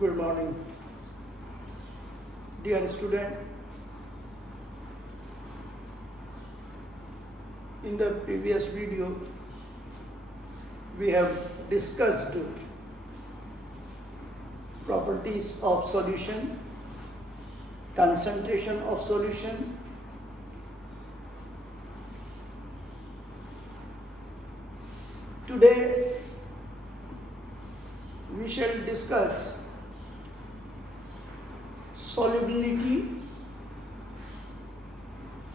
Good morning, dear student. In the previous video, we have discussed properties of solution, concentration of solution, today we shall discuss solubility,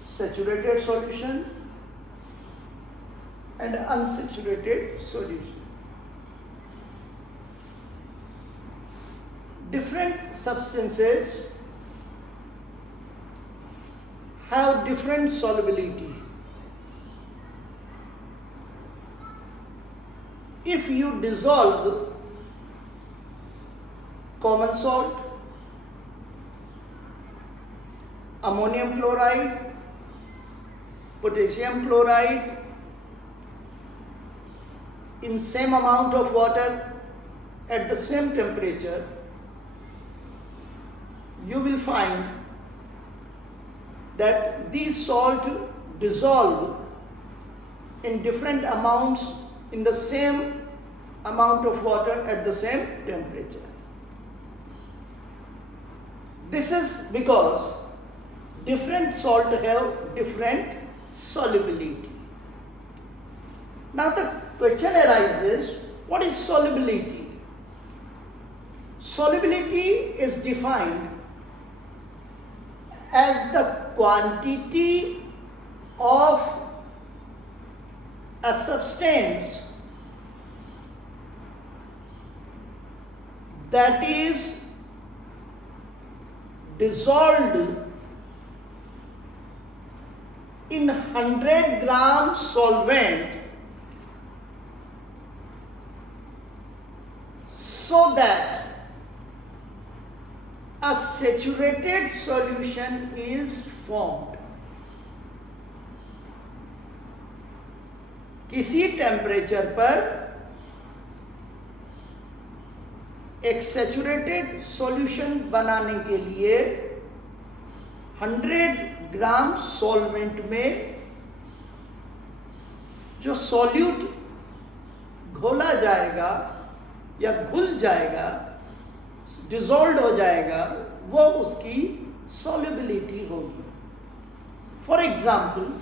saturated solution and unsaturated solution. Different substances have different solubility. If you dissolve common salt, ammonium chloride, potassium chloride in same amount of water at the same temperature, you will find that these salt dissolve in different amounts in the same amount of water at the same temperature. This is because different salt have different solubility. Now the question arises, what is solubility? Solubility is defined as the quantity of a substance that is dissolved in 100 gram solvent so that a saturated solution is formed. किसी temperature पर एक saturated solution बनाने के लिए 100 ग्राम solvent में जो solute घोला जाएगा या घुल जाएगा, डिसॉल्व हो जाएगा, वो उसकी सॉल्युबिलिटी होगी. For example,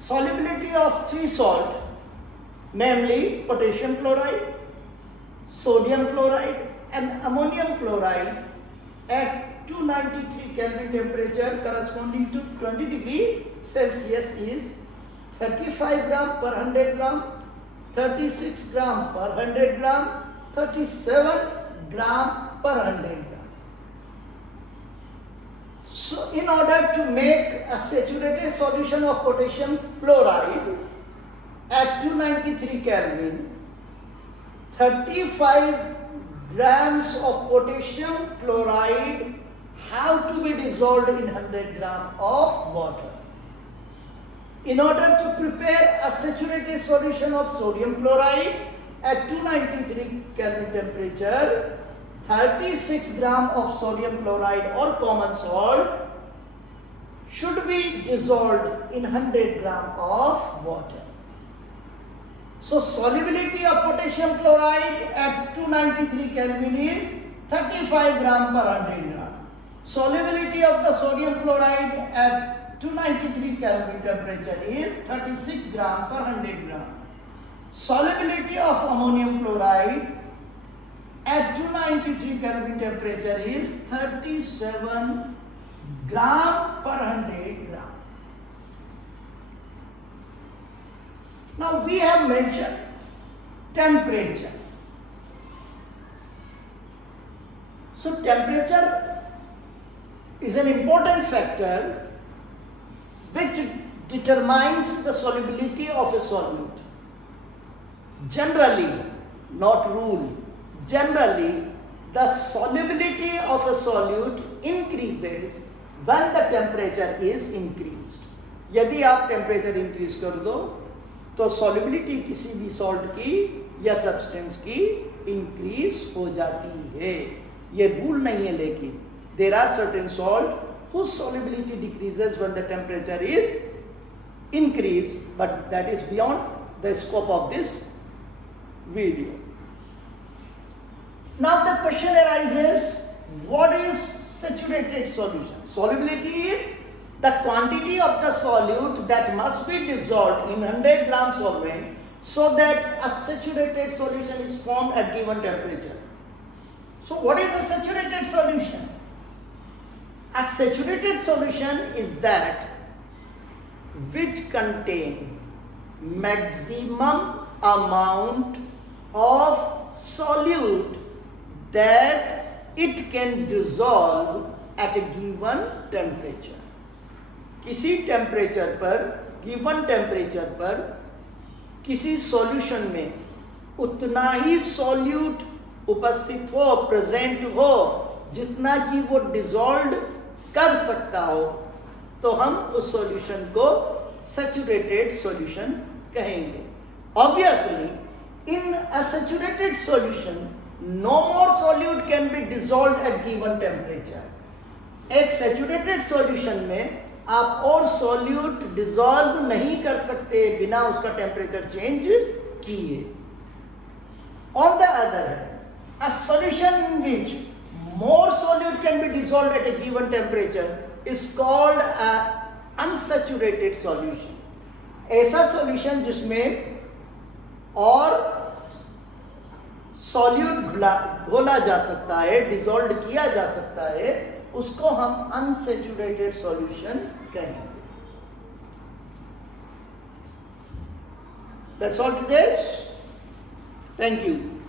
solubility of three salt, namely potassium chloride, sodium chloride and ammonium chloride at 293 Kelvin temperature corresponding to 20 degree Celsius is 35 gram per 100 gram, 36 gram per 100 gram, 37 gram per 100 gram. So, in order to make a saturated solution of potassium chloride at 293 Kelvin, 35 grams of potassium chloride have to be dissolved in 100 gram of water. In order to prepare a saturated solution of sodium chloride at 293 Kelvin temperature, 36 gram of sodium chloride or common salt should be dissolved in 100 gram of water. So solubility of potassium chloride at 293 Kelvin is 35 gram per 100 gram. Solubility of the sodium chloride at 293 Kelvin temperature is 36 gram per 100 gram. Solubility of ammonium chloride at 293 Kelvin temperature is 37 gram per 100 gram. Now we have mentioned temperature. So temperature is an important factor which determines the solubility of a solute. Generally, not rule, generally the solubility of a solute increases when the temperature is increased. यदि आप temperature increase कर दो तो solubility किसी भी salt की या substance की इंक्रीज हो जाती है। ये रूल नहीं है, लेकिन there are certain salt whose solubility decreases when the temperature is increased, but that is beyond the scope of this video. Now the question arises, what is saturated solution? Solubility is the quantity of the solute that must be dissolved in 100 gram solvent so that a saturated solution is formed at given temperature. So what is a saturated solution? A saturated solution is that which contain maximum amount of solute that it can dissolve at a given temperature. किसी temperature पर, given temperature पर किसी solution में उतना ही solute उपस्थित हो, present हो, जितना कि वो डिसॉल्व कर सकता हो, तो हम उस सॉल्यूशन को सैचुरेटेड सॉल्यूशन कहेंगे। Obviously in a saturated solution no more solute can be dissolved at given temperature. एक सैचुरेटेड सॉल्यूशन में आप और सॉल्यूट डिसॉल्व नहीं कर सकते बिना उसका टेम्परेचर चेंज किए। On the other hand, a solution in which more solute can be dissolved at a given temperature is called a unsaturated solution. ऐसा सॉल्यूशन जिसमें और सॉल्यूट घोला जा सकता है, डिसॉल्व किया जा सकता है, उसको हम अनसैचुरेटेड सॉल्यूशन कहेंगे। That's all today's. Thank you.